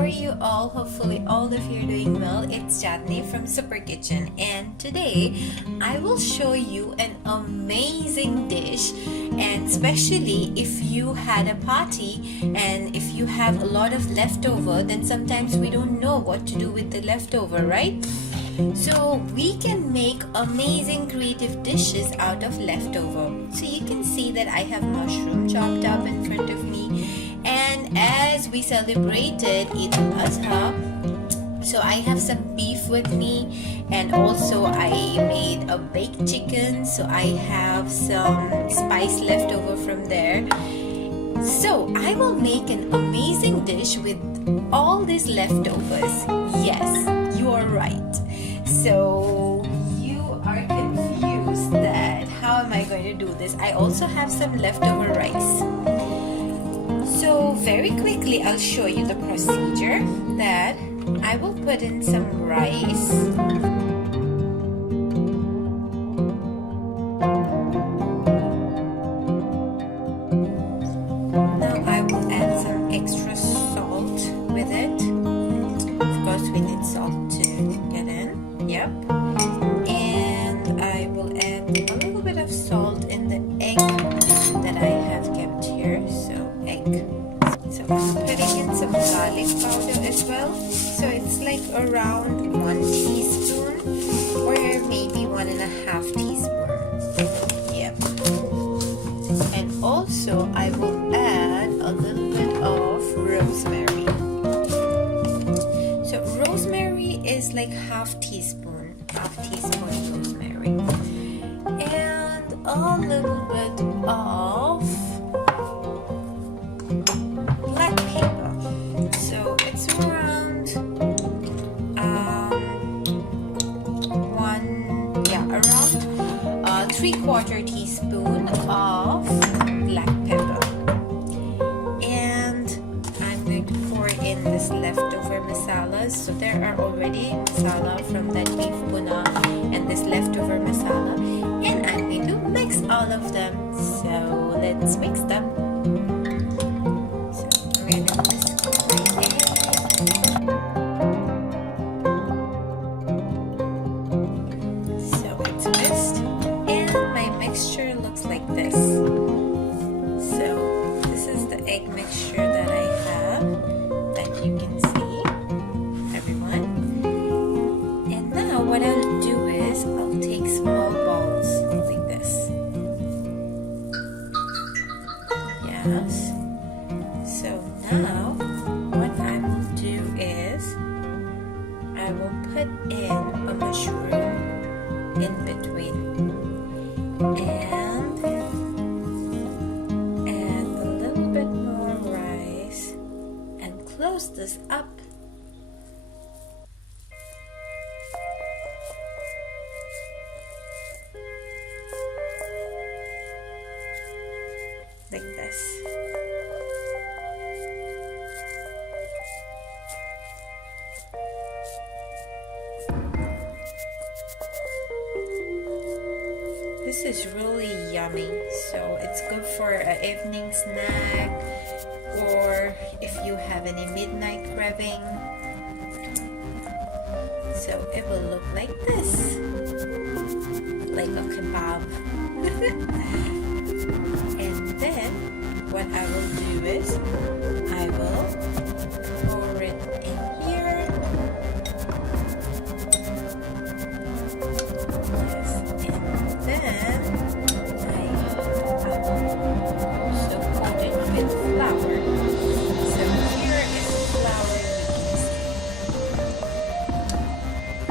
are you all? Hopefully all of you are doing well. It's Jatni from Super Kitchen, and today I will show you an amazing dish, and especially if you had a party and if you have a lot of leftover, then sometimes we don't know what to do with the leftover, right? So we can make amazing creative dishes out of leftover. So you can see that I have mushroom chopped up in front of me, and as we celebrated Eid al-Adha, so I have some beef with me, and also I made a baked chicken, so I have some spice left over from there. So I will make an amazing dish with all these leftovers. Yes, you are right. So you are confused that how am I going to do this? I also have some leftover rice. So very quickly I'll show you the procedure. That I will put in some rice. Now I will add some extra salt with it. Of course we need salt to get in. Yep. And I will add a little bit of salt in the egg that I have kept here. So egg. So I'm putting in some garlic powder as well. So it's like around 1 teaspoon or maybe 1.5 teaspoon. Yep. And also I will add a little bit of rosemary. So rosemary is like half teaspoon rosemary. And a little bit of black pepper. So it's around around 3/4 teaspoon of black pepper. And I'm going to pour in this leftover masalas. So there are already masala from that beef buna and this leftover masala, and I'm going to mix all of them. So let's mix them. Mixture looks like this. So this is the egg mixture that I have, that you can see, everyone. And now what I'll do is I'll take small balls like this. Yes. So now what I will do is I will put in a mushroom in between. And add a little bit more rice and close this up. Like this. This is really yummy, so it's good for an evening snack, or if you have any midnight craving. So it will look like this, like a kebab. And then what I will do is I will pour it in here. Yes, and then I will also coat it with flour. So here is flour, you can see.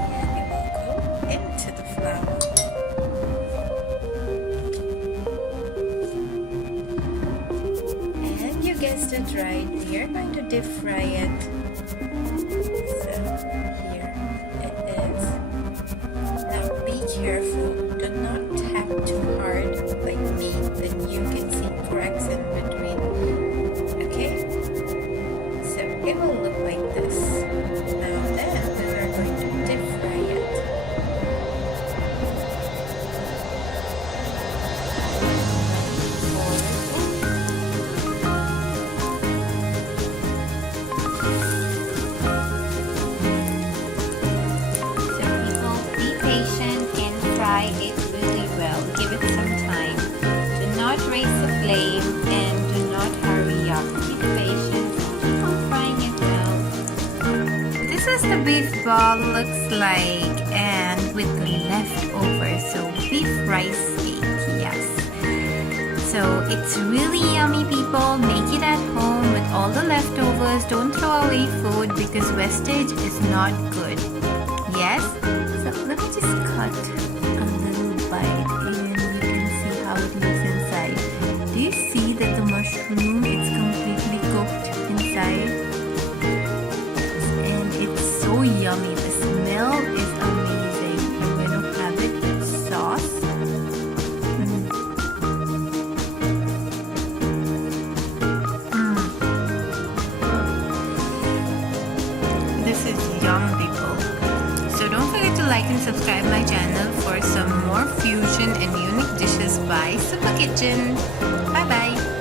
And it will go into the flour. And you guessed it right, we are going to deep fry it. So here it is. Now be careful, do not tap too hard like me, then you can see cracks in between. Okay? So it will look like this. Now then we are going to deep fry it. beef ball looks like, and with leftovers, so beef rice cake, yes. So it's really yummy, people. Make it at home with all the leftovers. Don't throw away food because wastage is not good. Yes? So let me just cut a little bite and you can see how it looks inside. Do you see that the mushroom is completely cooked inside? And it's so yummy. The smell is amazing. I'm going to have it with sauce. This is yum, people. So don't forget to like and subscribe my channel for some more fusion and unique dishes by Super Kitchen. Bye bye.